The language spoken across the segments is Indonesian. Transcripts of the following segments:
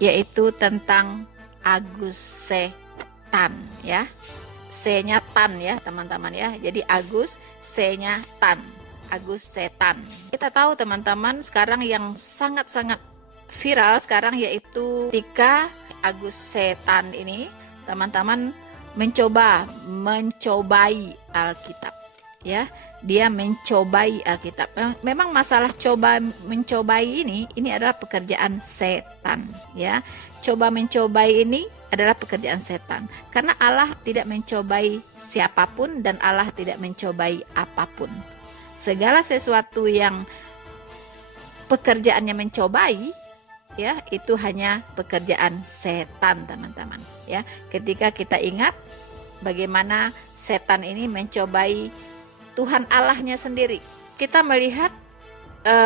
yaitu tentang Agus Setan ya. C-nya tan ya teman-teman ya. Jadi Agus, C-nya tan. Agus Setan. Kita tahu teman-teman sekarang yang sangat-sangat viral sekarang yaitu ketika Agus Setan ini teman-teman mencobai Alkitab ya. Dia mencobai Alkitab. Memang masalah mencobai ini adalah pekerjaan setan ya. Coba mencobai ini adalah pekerjaan setan. Karena Allah tidak mencobai siapapun dan Allah tidak mencobai apapun. Segala sesuatu yang pekerjaannya mencobai ya, itu hanya pekerjaan setan teman-teman ya. Ketika kita ingat bagaimana setan ini mencobai Tuhan Allahnya sendiri, kita melihat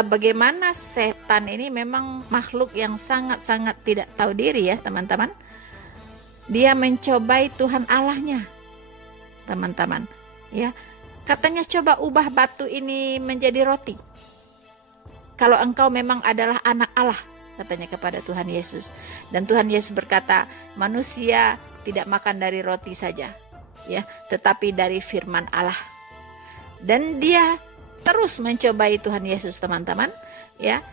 bagaimana setan ini memang makhluk yang sangat-sangat tidak tahu diri ya teman-teman. Dia mencobai Tuhan Allahnya teman-teman ya. Katanya coba ubah batu ini menjadi roti kalau engkau memang adalah anak Allah, katanya kepada Tuhan Yesus. Dan Tuhan Yesus berkata, manusia tidak makan dari roti saja ya, tetapi dari firman Allah. Dan dia terus mencobai Tuhan Yesus teman-teman ya.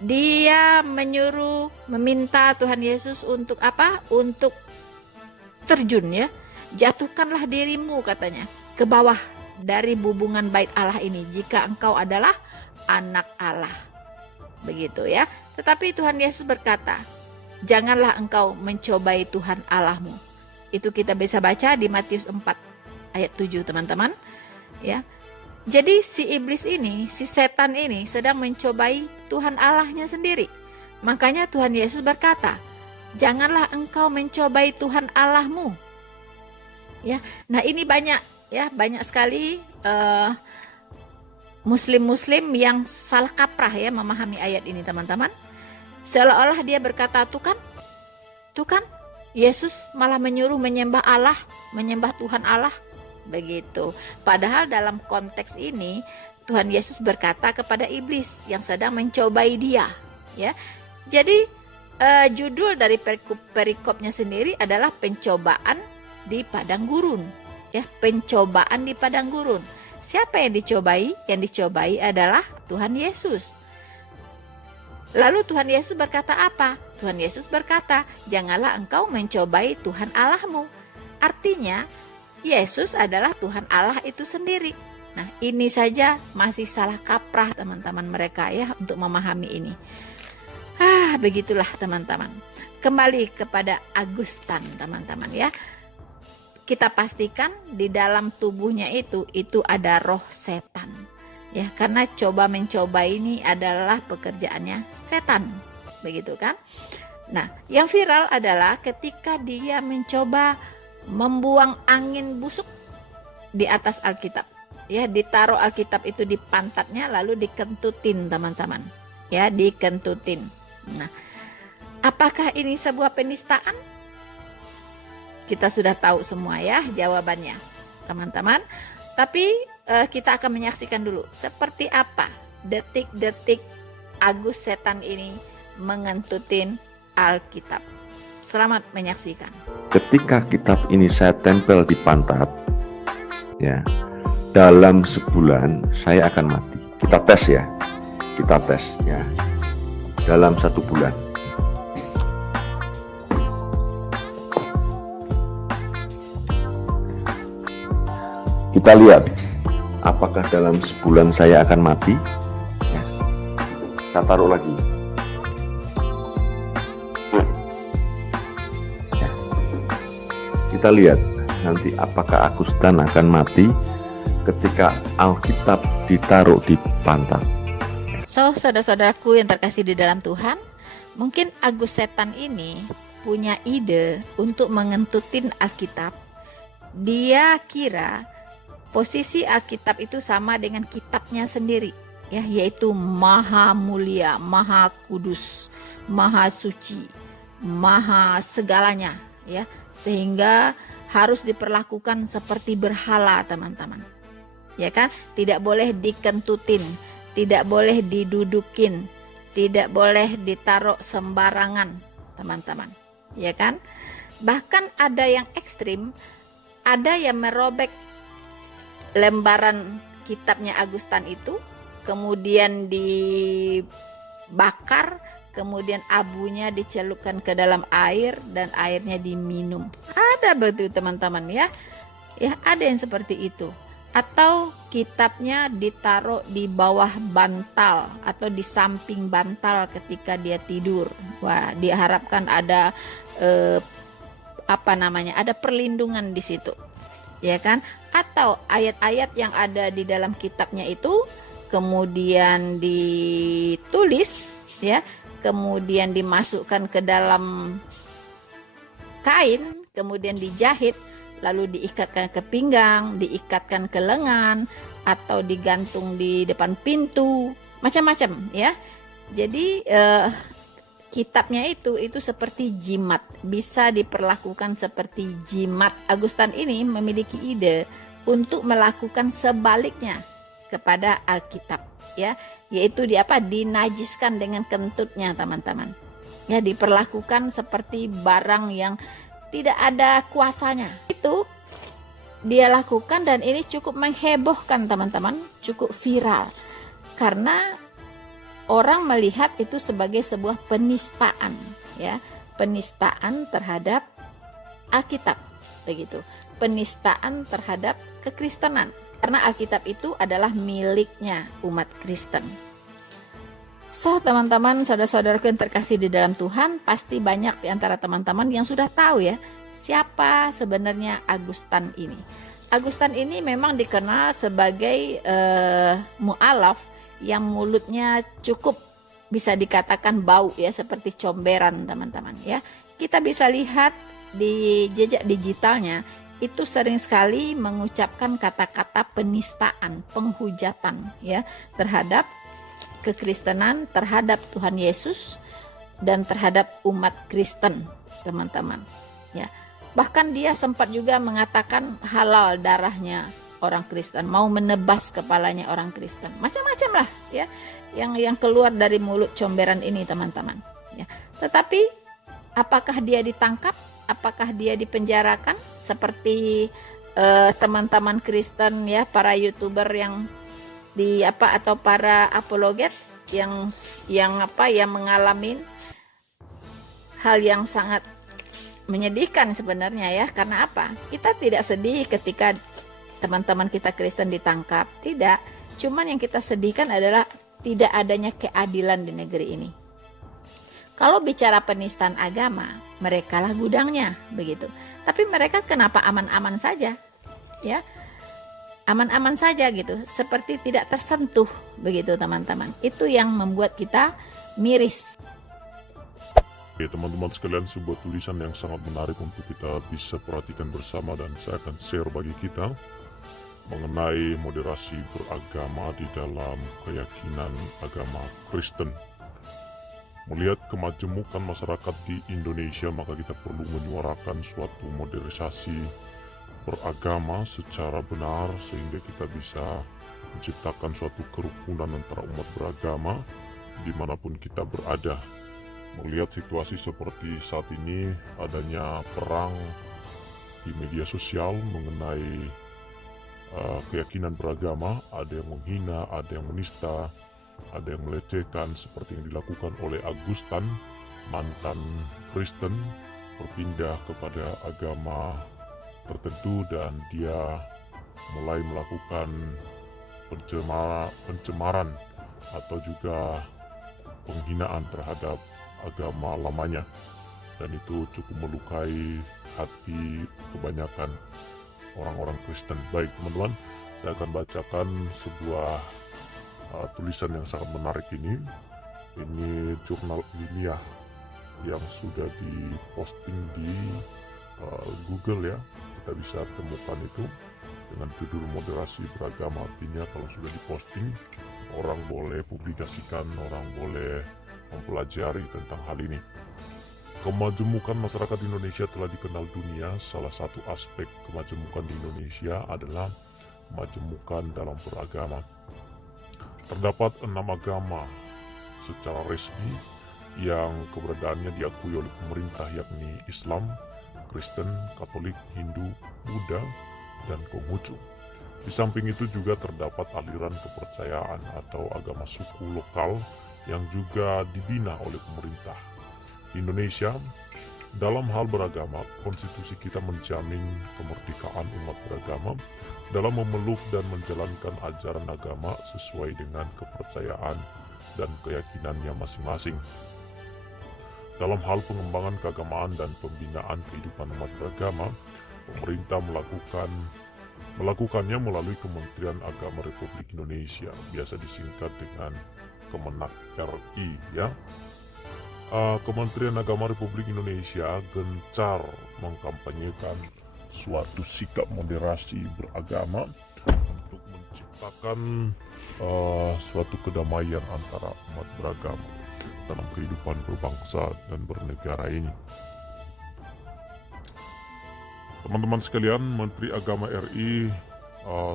Dia meminta Tuhan Yesus untuk apa? Untuk terjun ya. Jatuhkanlah dirimu katanya ke bawah dari bubungan bait Allah ini jika engkau adalah anak Allah. Begitu ya. Tetapi Tuhan Yesus berkata, janganlah engkau mencobai Tuhan Allahmu. Itu kita bisa baca di Matius 4 ayat 7 teman-teman ya. Jadi si iblis ini, si setan ini sedang mencobai Tuhan Allahnya sendiri. Makanya Tuhan Yesus berkata, janganlah engkau mencobai Tuhan Allahmu. Ya, nah ini banyak sekali muslim-muslim yang salah kaprah ya memahami ayat ini teman-teman. Seolah-olah dia berkata, tuh kan Yesus malah menyuruh menyembah Allah, menyembah Tuhan Allah. Begitu. Padahal dalam konteks ini Tuhan Yesus berkata kepada iblis yang sedang mencobai dia ya. Jadi judul dari perikopnya sendiri adalah pencobaan di padang gurun ya, pencobaan di padang gurun. Siapa yang dicobai? Yang dicobai adalah Tuhan Yesus. Lalu Tuhan Yesus berkata apa? Tuhan Yesus berkata, janganlah engkau mencobai Tuhan Allahmu. Artinya Yesus adalah Tuhan Allah itu sendiri. Nah, ini saja masih salah kaprah teman-teman mereka ya untuk memahami ini. Begitulah teman-teman. Kembali kepada Agustan teman-teman ya. Kita pastikan di dalam tubuhnya itu ada roh setan. Ya, karena coba mencoba ini adalah pekerjaannya setan. Begitu kan? Nah, yang viral adalah ketika dia mencoba membuang angin busuk di atas Alkitab ya, ditaruh Alkitab itu di pantatnya lalu dikentutin teman-teman ya, dikentutin. Nah, apakah ini sebuah penistaan? Kita sudah tahu semua ya jawabannya teman-teman, tapi kita akan menyaksikan dulu seperti apa detik-detik Agus Setan ini mengentutin Alkitab. Selamat menyaksikan. Ketika kitab ini saya tempel di pantat, ya, dalam sebulan saya akan mati. Kita tes ya, dalam 1 bulan. Kita lihat, apakah dalam sebulan saya akan mati? Ya. Kita taruh lagi. Kita lihat nanti apakah Agustan akan mati ketika Alkitab ditaruh di pantat. So, saudara-saudaraku yang terkasih di dalam Tuhan, mungkin Agus Setan ini punya ide untuk mengentutin Alkitab. Dia kira posisi Alkitab itu sama dengan kitabnya sendiri, ya, yaitu maha mulia, maha kudus, maha suci, maha segalanya, ya, sehingga harus diperlakukan seperti berhala, teman-teman. Ya kan? Tidak boleh dikentutin, tidak boleh didudukin, tidak boleh ditaruh sembarangan, teman-teman, ya kan? Bahkan ada yang ekstrim, ada yang merobek lembaran kitabnya Agustan itu, kemudian dibakar, kemudian abunya dicelupkan ke dalam air dan airnya diminum. Ada betul teman-teman ya. Ya, ada yang seperti itu. Atau kitabnya ditaruh di bawah bantal atau di samping bantal ketika dia tidur. Wah, diharapkan ada ada perlindungan di situ. Ya kan? Atau ayat-ayat yang ada di dalam kitabnya itu kemudian ditulis, ya, kemudian dimasukkan ke dalam kain, kemudian dijahit, lalu diikatkan ke pinggang, diikatkan ke lengan, atau digantung di depan pintu, macam-macam ya. Jadi kitabnya itu seperti jimat, bisa diperlakukan seperti jimat. Agustan ini memiliki ide untuk melakukan sebaliknya kepada Alkitab, ya, yaitu dinajiskan dengan kentutnya, teman-teman. Ya, diperlakukan seperti barang yang tidak ada kuasanya. Itu dia lakukan dan ini cukup menghebohkan, teman-teman, cukup viral. Karena orang melihat itu sebagai sebuah penistaan, ya, penistaan terhadap Alkitab, begitu. Penistaan terhadap kekristenan. Karena Alkitab itu adalah miliknya umat Kristen. So, teman-teman, saudara-saudaraku yang terkasih di dalam Tuhan, pasti banyak di antara teman-teman yang sudah tahu ya, siapa sebenarnya Agustan ini. Agustan ini memang dikenal sebagai mu'alaf yang mulutnya cukup bisa dikatakan bau ya, seperti comberan, teman-teman ya. Kita bisa lihat di jejak digitalnya, itu sering sekali mengucapkan kata-kata penistaan, penghujatan ya, terhadap kekristenan, terhadap Tuhan Yesus, dan terhadap umat Kristen, teman-teman ya. Bahkan dia sempat juga mengatakan halal darahnya orang Kristen, mau menebas kepalanya orang Kristen, macam-macam lah ya yang keluar dari mulut comberan ini, teman-teman ya. Tetapi apakah dia ditangkap, apakah dia dipenjarakan seperti teman-teman Kristen ya, para YouTuber yang atau para apologet yang mengalami hal yang sangat menyedihkan sebenarnya ya. Karena apa? Kita tidak sedih ketika teman-teman kita Kristen ditangkap, tidak. Cuman yang kita sedihkan adalah tidak adanya keadilan di negeri ini. Kalau bicara penistaan agama, mereka lah gudangnya, begitu. Tapi mereka kenapa aman-aman saja? Ya, aman-aman saja gitu, seperti tidak tersentuh, begitu teman-teman. Itu yang membuat kita miris. Oke, teman-teman sekalian, sebuah tulisan yang sangat menarik untuk kita bisa perhatikan bersama dan saya akan share bagi kita mengenai moderasi beragama di dalam keyakinan agama Kristen. Melihat kemajemukan masyarakat di Indonesia, maka kita perlu menyuarakan suatu modernisasi beragama secara benar sehingga kita bisa menciptakan suatu kerukunan antara umat beragama dimanapun kita berada. Melihat situasi seperti saat ini, adanya perang di media sosial mengenai keyakinan beragama, ada yang menghina, ada yang menista, ada yang melecehkan seperti yang dilakukan oleh Agustan, mantan Kristen, berpindah kepada agama tertentu dan dia mulai melakukan pencemaran atau juga penghinaan terhadap agama lamanya, dan itu cukup melukai hati kebanyakan orang-orang Kristen. Baik teman-teman, saya akan bacakan sebuah tulisan yang sangat menarik ini jurnal ilmiah yang sudah diposting di Google ya. Kita bisa temukan itu dengan judul moderasi beragama. Artinya kalau sudah diposting, orang boleh publikasikan, orang boleh mempelajari tentang hal ini. Kemajemukan masyarakat Indonesia telah dikenal dunia. Salah satu aspek kemajemukan di Indonesia adalah kemajemukan dalam beragama. Terdapat 6 agama secara resmi yang keberadaannya diakui oleh pemerintah, yakni Islam, Kristen, Katolik, Hindu, Buddha, dan Konghucu. Di samping itu juga terdapat aliran kepercayaan atau agama suku lokal yang juga dibina oleh pemerintah. Di Indonesia, dalam hal beragama, konstitusi kita menjamin kemerdekaan umat beragama dalam memeluk dan menjalankan ajaran agama sesuai dengan kepercayaan dan keyakinannya masing-masing. Dalam hal pengembangan keagamaan dan pembinaan kehidupan umat beragama, pemerintah melakukannya melalui Kementerian Agama Republik Indonesia, biasa disingkat dengan Kemenak RI, ya. Kementerian Agama Republik Indonesia gencar mengkampanyekan suatu sikap moderasi beragama untuk menciptakan suatu kedamaian antara umat beragama dalam kehidupan berbangsa dan bernegara ini. Teman-teman sekalian, Menteri Agama RI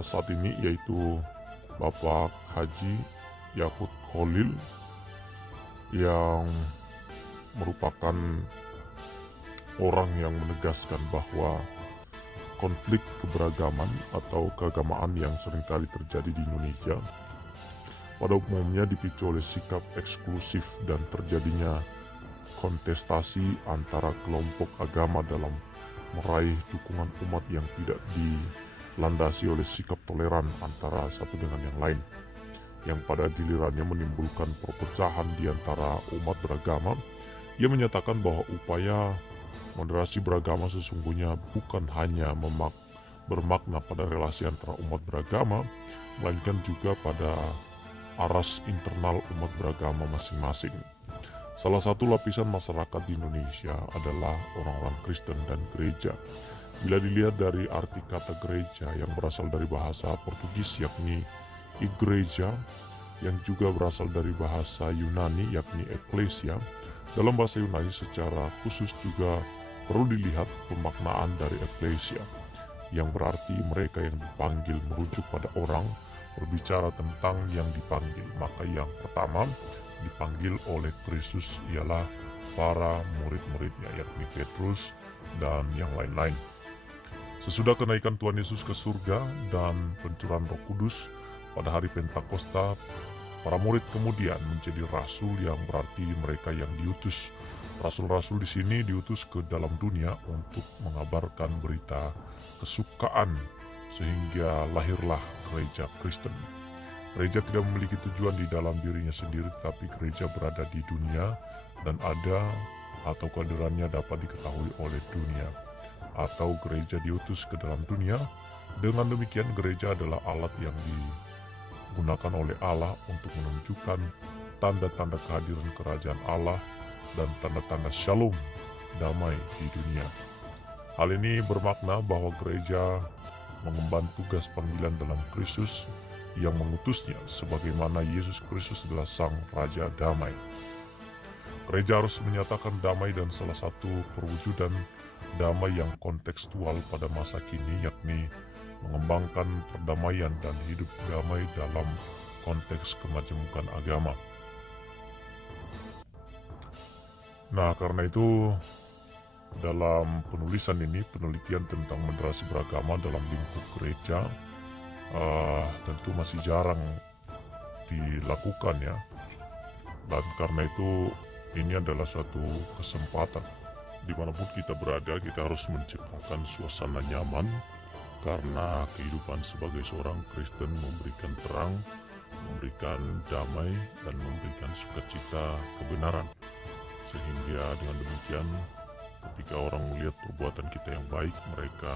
saat ini yaitu Bapak Haji Yaqut Khalil yang merupakan orang yang menegaskan bahwa konflik keberagaman atau keagamaan yang seringkali terjadi di Indonesia pada umumnya dipicu oleh sikap eksklusif dan terjadinya kontestasi antara kelompok agama dalam meraih dukungan umat yang tidak dilandasi oleh sikap toleran antara satu dengan yang lain, yang pada gilirannya menimbulkan perpecahan di antara umat beragama. Ia menyatakan bahwa upaya moderasi beragama sesungguhnya bukan hanya bermakna pada relasi antara umat beragama, melainkan juga pada aras internal umat beragama masing-masing. Salah satu lapisan masyarakat di Indonesia adalah orang-orang Kristen dan gereja. Bila dilihat dari arti kata gereja yang berasal dari bahasa Portugis yakni igreja, yang juga berasal dari bahasa Yunani yakni ecclesia, dalam bahasa Yunani secara khusus juga perlu dilihat pemaknaan dari ecclesia, yang berarti mereka yang dipanggil, merujuk pada orang, berbicara tentang yang dipanggil. Maka yang pertama dipanggil oleh Kristus ialah para murid-muridnya, yakni Petrus dan yang lain-lain. Sesudah kenaikan Tuhan Yesus ke surga dan pencurahan Roh Kudus pada hari Pentakosta, para murid kemudian menjadi rasul, yang berarti mereka yang diutus. Rasul-rasul di sini diutus ke dalam dunia untuk mengabarkan berita kesukaan, sehingga lahirlah gereja Kristen. Gereja tidak memiliki tujuan di dalam dirinya sendiri, tetapi gereja berada di dunia dan ada atau kehadirannya dapat diketahui oleh dunia. Atau gereja diutus ke dalam dunia. Dengan demikian gereja adalah alat yang digunakan oleh Allah untuk menunjukkan tanda-tanda kehadiran kerajaan Allah dan tanda-tanda shalom, damai di dunia. Hal ini bermakna bahwa gereja mengemban tugas panggilan dalam Kristus yang mengutusnya, sebagaimana Yesus Kristus adalah Sang Raja Damai. Gereja harus menyatakan damai, dan salah satu perwujudan damai yang kontekstual pada masa kini yakni mengembangkan perdamaian dan hidup damai dalam konteks kemajemukan agama. Nah, karena itu dalam penulisan ini, penelitian tentang moderasi beragama dalam lingkup gereja tentu masih jarang dilakukan, ya. Dan karena itu ini adalah suatu kesempatan. Dimanapun kita berada, kita harus menciptakan suasana nyaman, karena kehidupan sebagai seorang Kristen memberikan terang, memberikan damai, dan memberikan sukacita kebenaran. Sehingga dengan demikian, ketika orang melihat perbuatan kita yang baik, mereka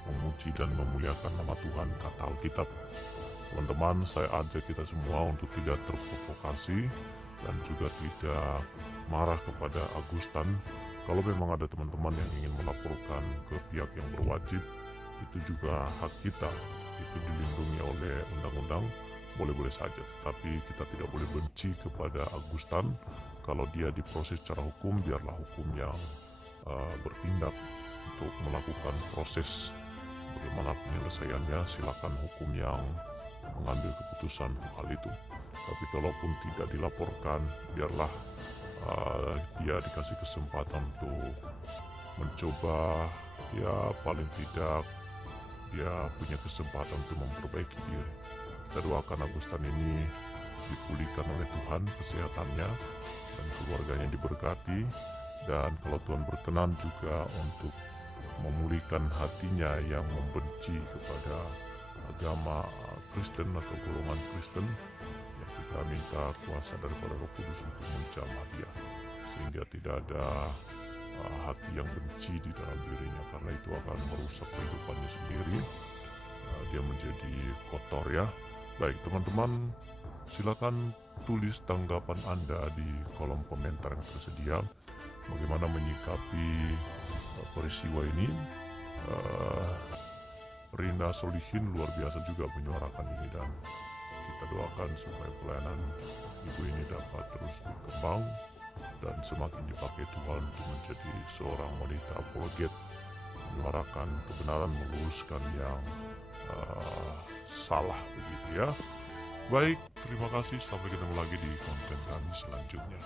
memuji dan memuliakan nama Tuhan, kata Alkitab. Teman-teman, saya ajak kita semua untuk tidak terprovokasi dan juga tidak marah kepada Agustan. Kalau memang ada teman-teman yang ingin melaporkan ke pihak yang berwajib, itu juga hak kita. Itu dilindungi oleh undang-undang, boleh-boleh saja. Tapi kita tidak boleh benci kepada Agustan. Kalau dia diproses secara hukum, biarlah hukum yang bertindak untuk melakukan proses. Bagaimana penyelesaiannya, silakan hukum yang mengambil keputusan hal itu. Tapi kalaupun tidak dilaporkan, biarlah dia dikasih kesempatan untuk mencoba, ya paling tidak dia punya kesempatan untuk memperbaiki diri. Kita doakan Agustan ini dipulihkan oleh Tuhan kesehatannya dan keluarganya diberkati, dan kalau Tuhan berkenan juga untuk memulihkan hatinya yang membenci kepada agama Kristen atau golongan Kristen, ya kita minta kuasa daripada Roh Kudus untuk menjamah dia sehingga tidak ada hati yang benci di dalam dirinya, karena itu akan merusak kehidupannya sendiri. Dia menjadi kotor ya. Baik teman-teman, silakan tulis tanggapan Anda di kolom komentar yang tersedia. Bagaimana menyikapi peristiwa ini. Rina Solihin luar biasa juga menyuarakan ini, dan kita doakan supaya pelayanan ibu ini dapat terus berkembang dan semakin dipakai Tuhan untuk menjadi seorang wanita apologet, menyuarakan kebenaran, meluruskan yang salah begitu ya. Baik, terima kasih, sampai ketemu lagi di konten kami selanjutnya.